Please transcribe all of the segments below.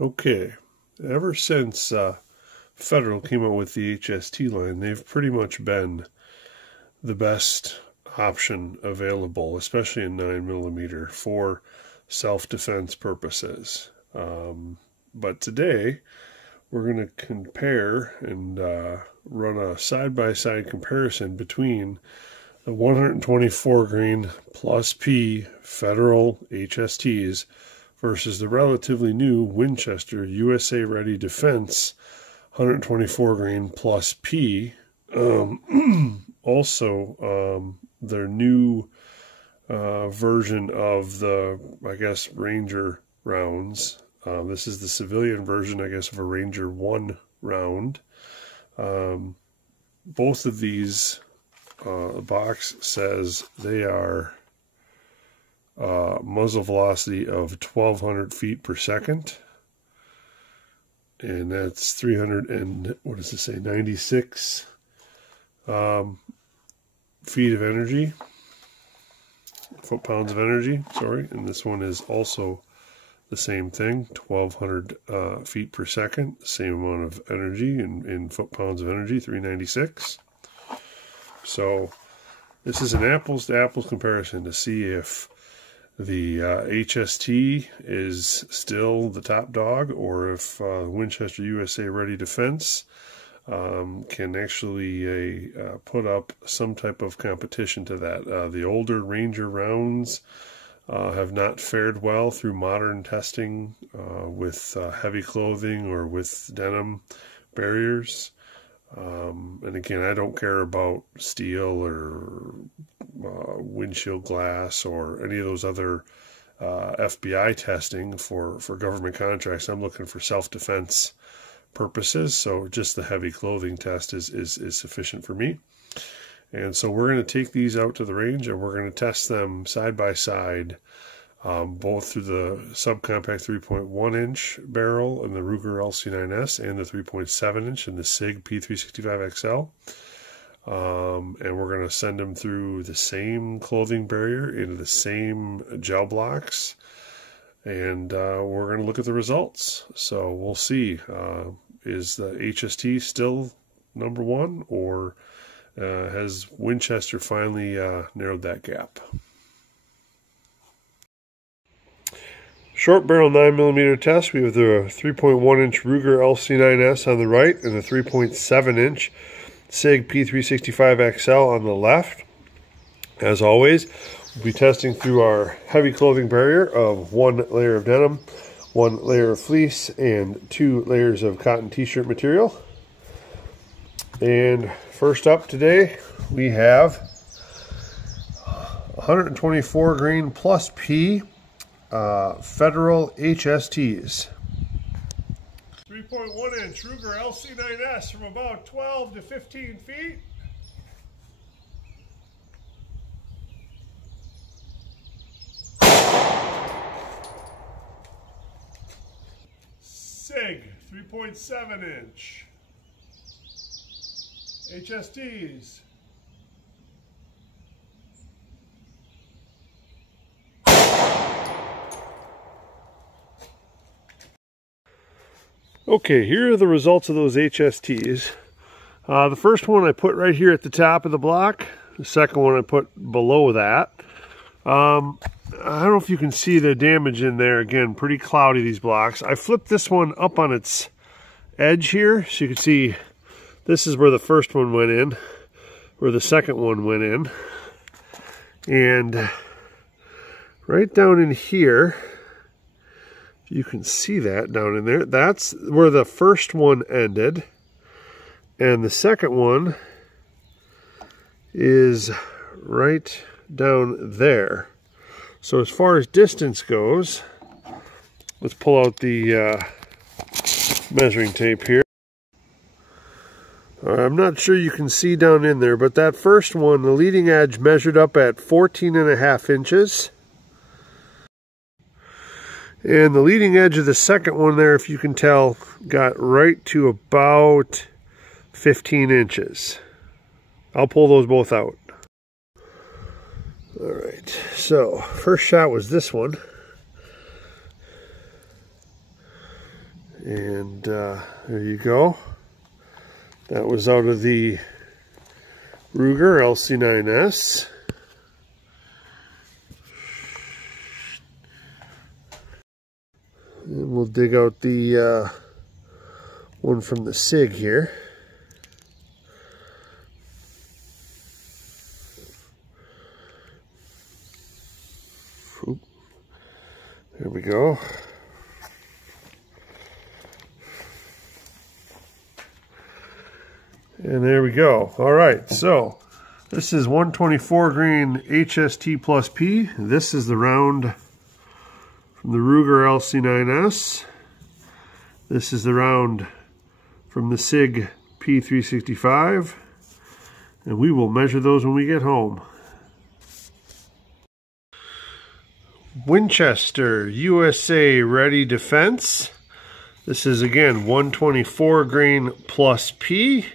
Okay, ever since Federal came out with the HST line, they've pretty much been the best option available, especially in 9mm, for self-defense purposes. But today, we're going to compare and run a side-by-side comparison between the 124 grain plus P Federal HSTs versus the relatively new Winchester USA Ready Defense 124 grain plus P. Also, their new version of the, I guess, Ranger rounds. This is the civilian version, I guess, of a Ranger 1 round. Both of these, the box says they are muzzle velocity of 1,200 feet per second. And that's 300 and, what does it say, 96 feet of energy, foot-pounds of energy, sorry. And this one is also the same thing, 1,200 feet per second, same amount of energy in foot-pounds of energy, 396. So this is an apples-to-apples comparison to see if the HST is still the top dog, or if Winchester USA Ready Defense can actually put up some type of competition to that. The older Ranger rounds have not fared well through modern testing with heavy clothing or with denim barriers. And again, I don't care about steel or windshield glass or any of those other FBI testing for government contracts. I'm looking for self-defense purposes, so just the heavy clothing test is sufficient for me. And so we're going to take these out to the range and we're going to test them side by side, both through the subcompact 3.1 inch barrel in the Ruger LC9S and the 3.7 inch in the SIG P365XL. And we're going to send them through the same clothing barrier into the same gel blocks, and we're going to look at the results. So we'll see, is the HST still number one, or has Winchester finally narrowed that gap? Short barrel 9mm test. We have the 3.1 inch Ruger LC9S on the right and the 3.7 inch SIG P365XL on the left. As always, we'll be testing through our heavy clothing barrier of 1 layer of denim, 1 layer of fleece, and 2 layers of cotton t-shirt material. And first up today, we have 124 grain plus P Federal HSTs. 3.1 inch Ruger LC9S from about 12 to 15 feet. SIG 3.7 inch HSTs. Okay, here are the results of those HSTs. The first one I put right here at the top of the block. The second one I put below that. I don't know if you can see the damage in there. Again, pretty cloudy, these blocks. I flipped this one up on its edge here, so you can see this is where the first one went in, where the second one went in. And right down in here, you can see that down in there. That's where the first one ended. And the second one is right down there. So as far as distance goes, let's pull out the measuring tape here. I'm not sure you can see down in there, but that first one, the leading edge measured up at 14.5 inches. And the leading edge of the second one there, if you can tell, got right to about 15 inches. I'll pull those both out. All right, so first shot was this one. And there you go. That was out of the Ruger LC9S. And we'll dig out the one from the SIG here. Oop. There we go. And there we go. All right, so this is 124 grain HST plus P. This is the round from the Ruger LC9S. This is the round from the SIG P365. And we will measure those when we get home. Winchester USA Ready Defense. This is again 124 grain plus P.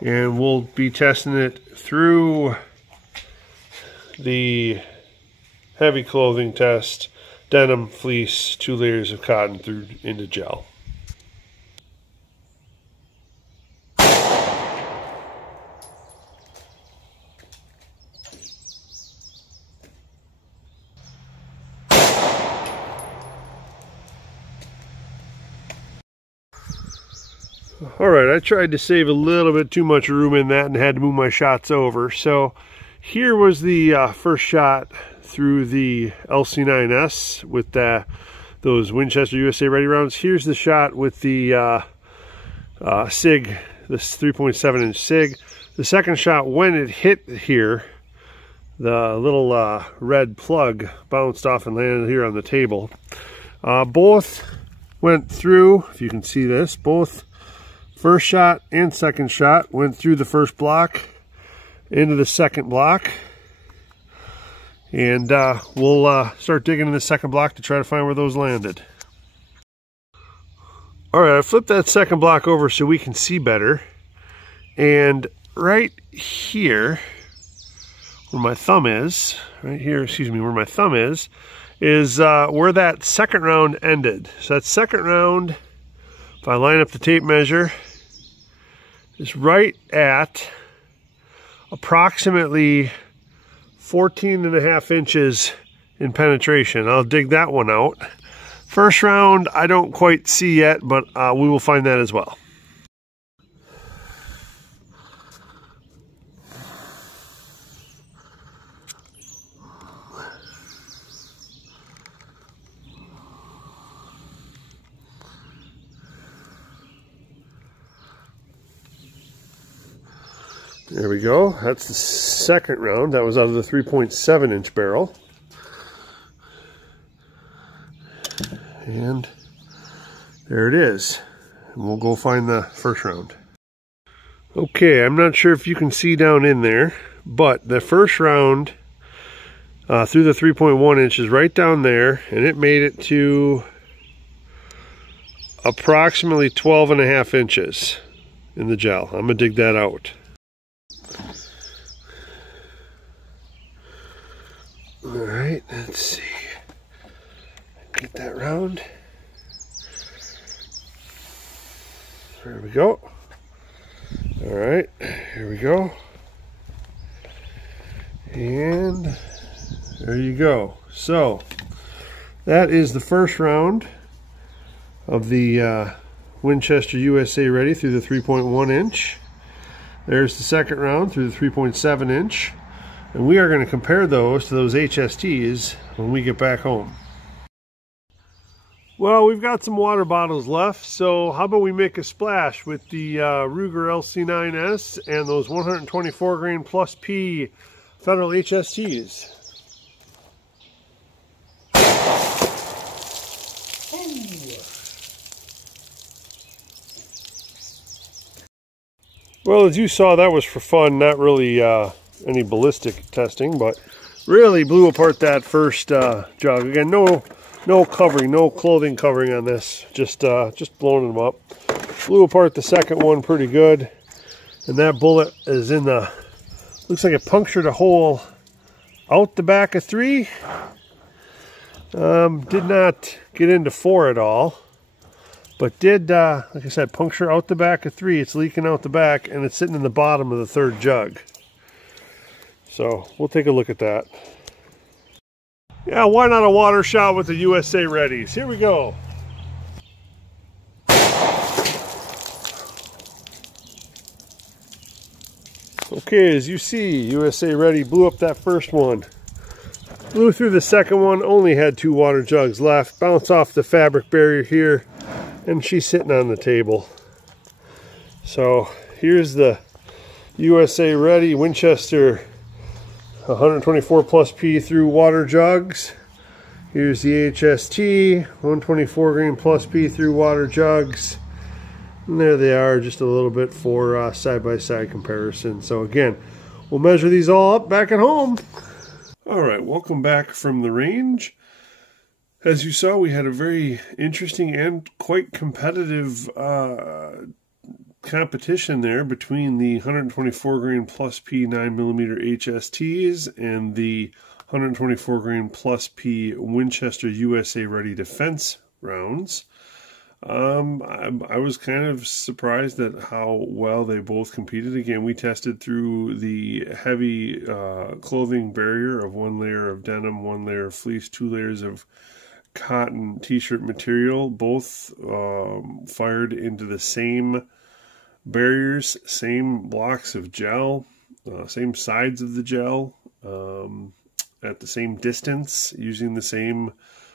And we'll be testing it through the heavy clothing test, denim, fleece, 2 layers of cotton through into gel. Alright, I tried to save a little bit too much room in that and had to move my shots over. So here was the first shot through the LC9S with those Winchester USA Ready rounds. Here's the shot with the SIG, this 3.7 inch SIG. The second shot, when it hit here, the little red plug bounced off and landed here on the table. Both went through, if you can see this, both first shot and second shot went through the first block into the second block. And we'll start digging in the second block to try to find where those landed. Alright, I flipped that second block over so we can see better. And right here, where my thumb is, right here, excuse me, where my thumb is where that second round ended. So that second round, if I line up the tape measure, is right at approximately 14.5 inches in penetration. I'll dig that one out. First round, I don't quite see yet, but we will find that as well. There we go. That's the second round. That was out of the 3.7 inch barrel. And there it is. And we'll go find the first round. Okay, I'm not sure if you can see down in there, but the first round through the 3.1 inch is right down there, and it made it to approximately 12.5 inches in the gel. I'm gonna dig that out. All right, let's see. Get that round. There we go. All right, here we go. And there you go. So that is the first round of the Winchester USA Ready through the 3.1 inch. There's the second round through the 3.7 inch. And we are going to compare those to those HSTs when we get back home. Well, we've got some water bottles left, so how about we make a splash with the Ruger LC9S and those 124 grain plus P Federal HSTs. Well, as you saw, that was for fun, not really any ballistic testing, but really blew apart that first jug. Again, no covering, no clothing covering on this, just blowing them up. Blew apart the second one pretty good, and that bullet is in the, looks like it punctured a hole out the back of 3. Did not get into 4 at all. but did, like I said, puncture out the back of 3. It's leaking out the back, and it's sitting in the bottom of the 3rd jug. So we'll take a look at that. Yeah, why not a water shot with the USA Readies? Here we go. Okay, as you see, USA Ready blew up that first one. Blew through the second one, only had 2 water jugs left. Bounced off the fabric barrier here, and she's sitting on the table. So here's the USA Ready Winchester 124 plus P through water jugs. Here's the HST 124 grain plus P through water jugs. And there they are, just a little bit for side-by-side comparison. So again, we'll measure these all up back at home. All right, welcome back from the range. As you saw, we had a very interesting and quite competitive competition there between the 124 grain plus P 9mm HSTs and the 124 grain plus P Winchester USA Ready Defense rounds. I was kind of surprised at how well they both competed. Again, we tested through the heavy clothing barrier of 1 layer of denim, 1 layer of fleece, 2 layers of cotton t-shirt material, both fired into the same barriers, same blocks of gel, same sides of the gel, at the same distance, using the same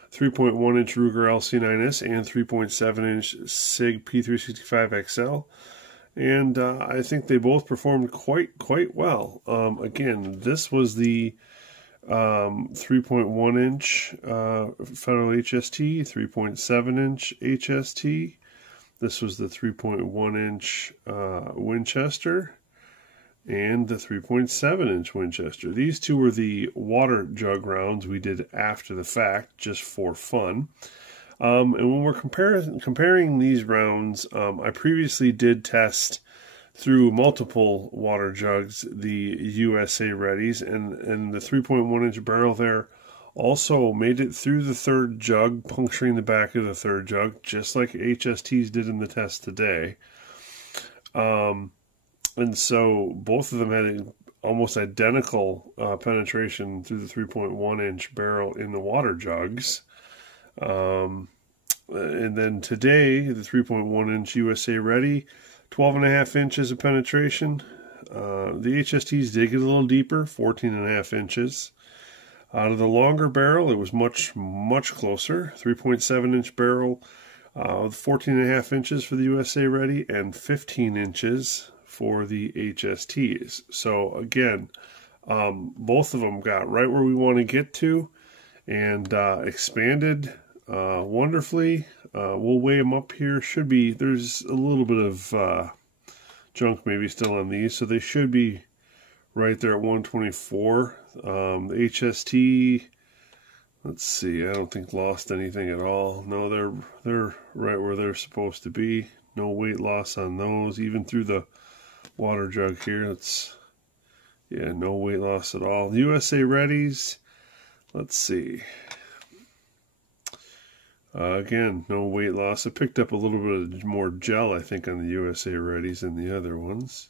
3.1 inch Ruger LC9S and 3.7 inch SIG P365XL, and I think they both performed quite well. Again, this was the 3.1 inch Federal HST, 3.7 inch HST. This was the 3.1 inch Winchester and the 3.7 inch Winchester. These two were the water jug rounds we did after the fact, just for fun. And when we're comparing these rounds, I previously did test through multiple water jugs the USA Readies, and the 3.1 inch barrel there also made it through the 3rd jug, puncturing the back of the 3rd jug, just like HSTs did in the test today. And so both of them had almost identical penetration through the 3.1 inch barrel in the water jugs. And then today, the 3.1 inch USA Ready, 12.5 inches of penetration. The HSTs did get a little deeper, 14.5 inches. Out of the longer barrel, it was much closer. 3.7 inch barrel, 14.5 inches for the USA Ready, and 15 inches for the HSTs. So again, both of them got right where we want to get to, and expanded wonderfully. We'll weigh them up here. There's a little bit of junk maybe still on these, so they should be right there at 124. The HST, let's see, I don't think lost anything at all. No, they're right where they're supposed to be. No weight loss on those, even through the water jug here. No weight loss at all. The USA Readies, let's see. Again, no weight loss. I picked up a little bit more gel, I think, on the USA Readies than the other ones.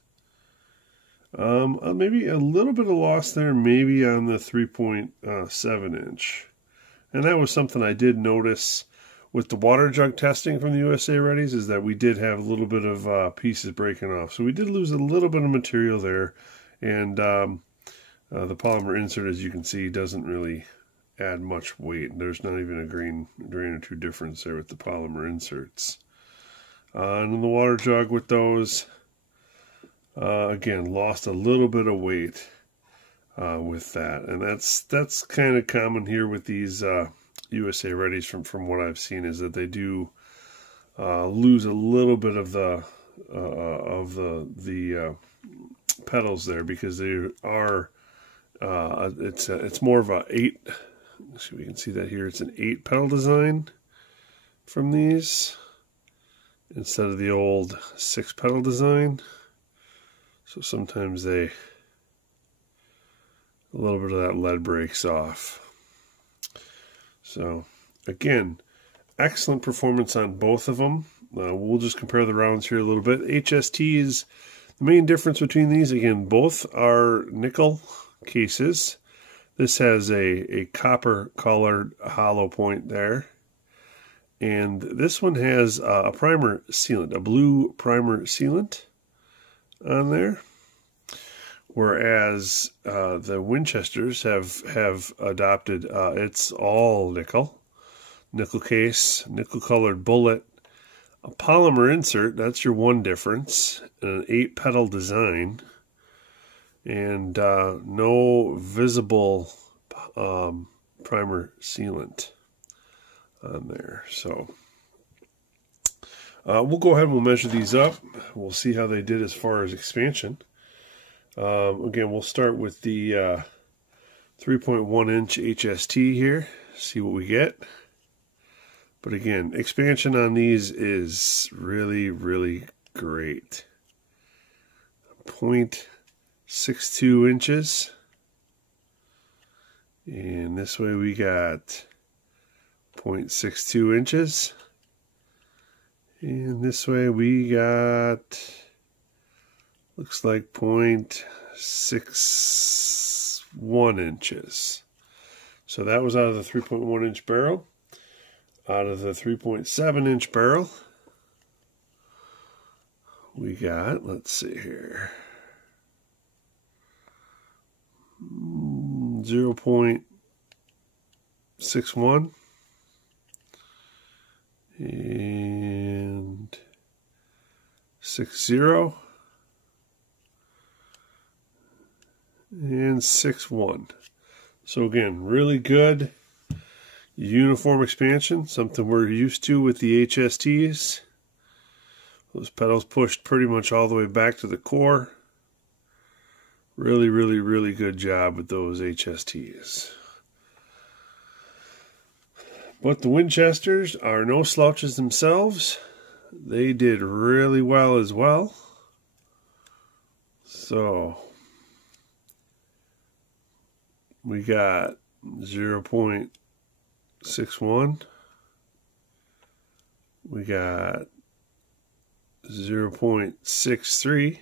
Maybe a little bit of loss there, maybe on the 3.7 inch. And that was something I did notice with the water jug testing from the USA Readies, is that we did have a little bit of pieces breaking off. So we did lose a little bit of material there. And the polymer insert, as you can see, doesn't really add much weight. There's not even a grain or two difference there with the polymer inserts. And in the water jug with those, again, lost a little bit of weight with that. And that's kind of common here with these USA Readies from what I've seen, is that they do lose a little bit of the pedals there, because they are it's more of a 8. So we can see that here. It's an 8 pedal design from these instead of the old 6 pedal design. So sometimes a little bit of that lead breaks off. So again, excellent performance on both of them. we'll just compare the rounds here a little bit. HSTs, the main difference between these, again, both are nickel cases. This has a copper colored hollow point there. And this one has a primer sealant, a blue primer sealant on there. Whereas the Winchesters have adopted, it's all nickel case, nickel colored bullet, a polymer insert, that's your one difference, and an 8-petal design, and no visible primer sealant on there. So we'll go ahead and we'll measure these up. We'll see how they did as far as expansion. Again, we'll start with the 3.1 inch HST here, see what we get. But again, expansion on these is really, really great. 0.62 inches. And this way we got 0.62 inches. And this way we got, looks like 0.61 inches. So that was out of the 3.1 inch barrel. Out of the 3.7 inch barrel, we got, let's see here, 0.61 and 60 and 61. So again, really good uniform expansion, something we're used to with the HSTs. Those pedals pushed pretty much all the way back to the core. Really, really, really good job with those HSTs. But the Winchesters are no slouches themselves. They did really well as well. So we got 0.61. We got 0.63.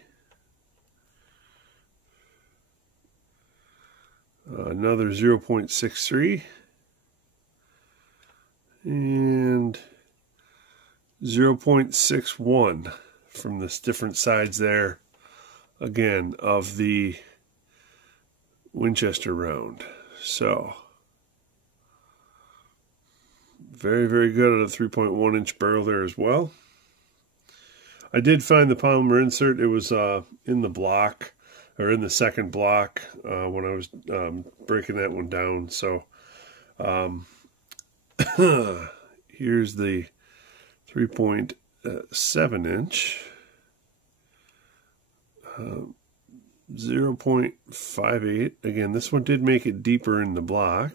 Another 0.63. And 0.61 from the different sides there, again, of the Winchester round. So very, very good at a 3.1 inch barrel there as well. I did find the polymer insert. It was in the block, or in the second block when I was breaking that one down. So here's the 3.7 inch, 0.58. Again, this one did make it deeper in the block.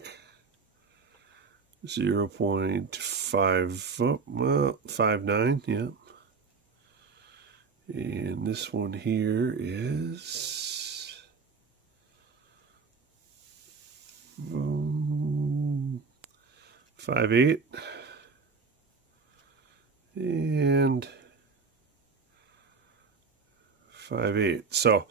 0.59, yeah. And this one here is 5.8 and 5.8. So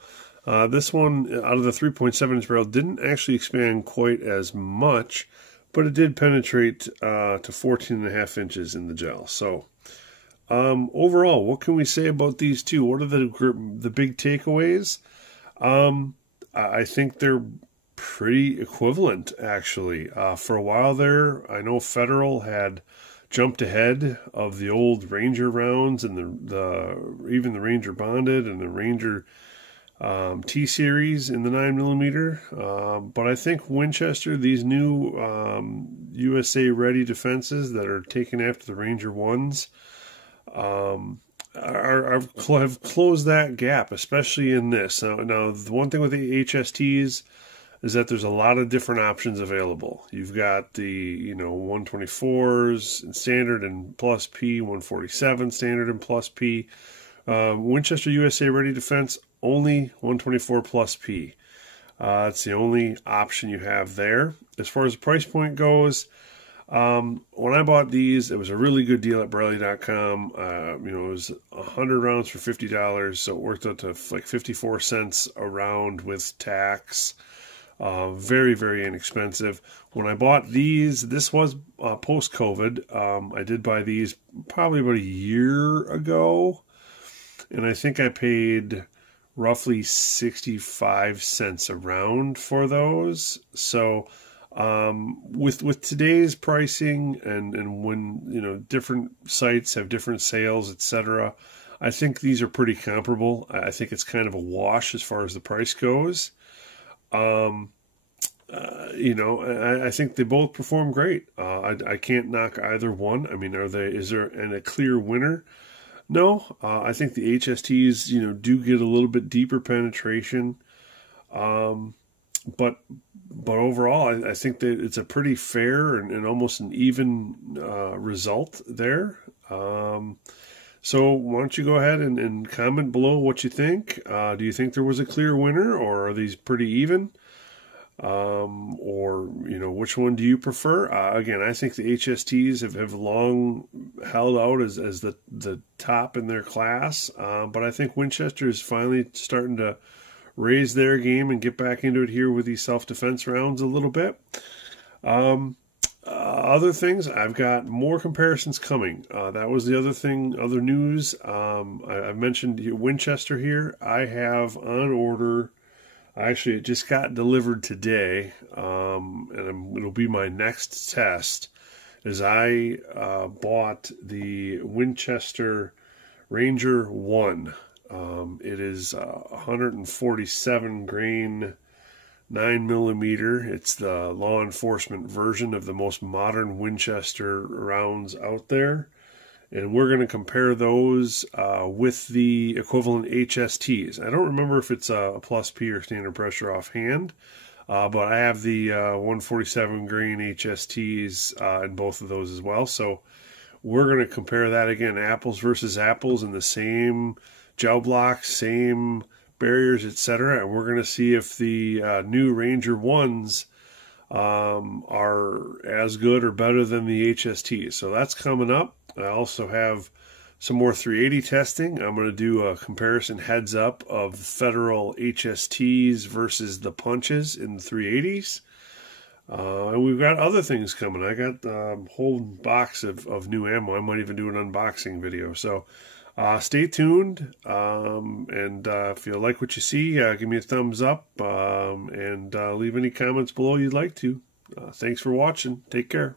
this one out of the 3.7 inch barrel didn't actually expand quite as much, but it did penetrate to 14.5 inches in the gel. So overall, what can we say about these two? What are the big takeaways? I think they're pretty equivalent, actually. For a while there, I know Federal had jumped ahead of the old Ranger rounds and even the Ranger Bonded and the Ranger T-Series in the 9mm. But I think Winchester, these new USA Ready Defenses that are taken after the Ranger 1s, have closed that gap, especially in this. Now, the one thing with the HSTs is that there's a lot of different options available. You've got the 124s and standard and plus P, 147 standard and plus P. Winchester USA Ready Defense, only 124 plus P. That's the only option you have there. As far as the price point goes, When I bought these, it was a really good deal at Braley.com. It was 100 rounds for $50, so it worked out to like 54 cents a round with tax. Very, very inexpensive. When I bought these, this was post-COVID. I did buy these probably about a year ago, and I think I paid roughly 65 cents a round for those. So with today's pricing and when different sites have different sales, etc., I think these are pretty comparable. I think it's kind of a wash as far as the price goes. I think they both perform great. I can't knock either one. I mean, is there a clear winner? No. I think the HSTs, do get a little bit deeper penetration. But overall, I think that it's a pretty fair and almost an even result there. So why don't you go ahead and comment below what you think? Do you think there was a clear winner, or are these pretty even? Or which one do you prefer? Again, I think the HSTs have long held out as the top in their class, but I think Winchester is finally starting to raise their game and get back into it here with these self-defense rounds a little bit. Other things, I've got more comparisons coming. That was the other thing, other news. I've mentioned Winchester here. I have on order. Actually, it just got delivered today, and it'll be my next test, as I bought the Winchester Ranger 1. It is 147 grain 9mm. It's the law enforcement version of the most modern Winchester rounds out there. And we're going to compare those with the equivalent HSTs. I don't remember if it's a plus P or standard pressure offhand, but I have the 147 grain HSTs in both of those as well. So we're going to compare that again, apples versus apples, in the same gel blocks, same barriers, etc. And we're going to see if the new Ranger 1s are as good or better than the HSTs. So that's coming up. I also have some more 380 testing. I'm going to do a comparison heads up of federal HSTs versus the punches in the 380s. And we've got other things coming. I got a whole box of new ammo. I might even do an unboxing video. So stay tuned. And if you like what you see, give me a thumbs up and leave any comments below you'd like to. Thanks for watching. Take care.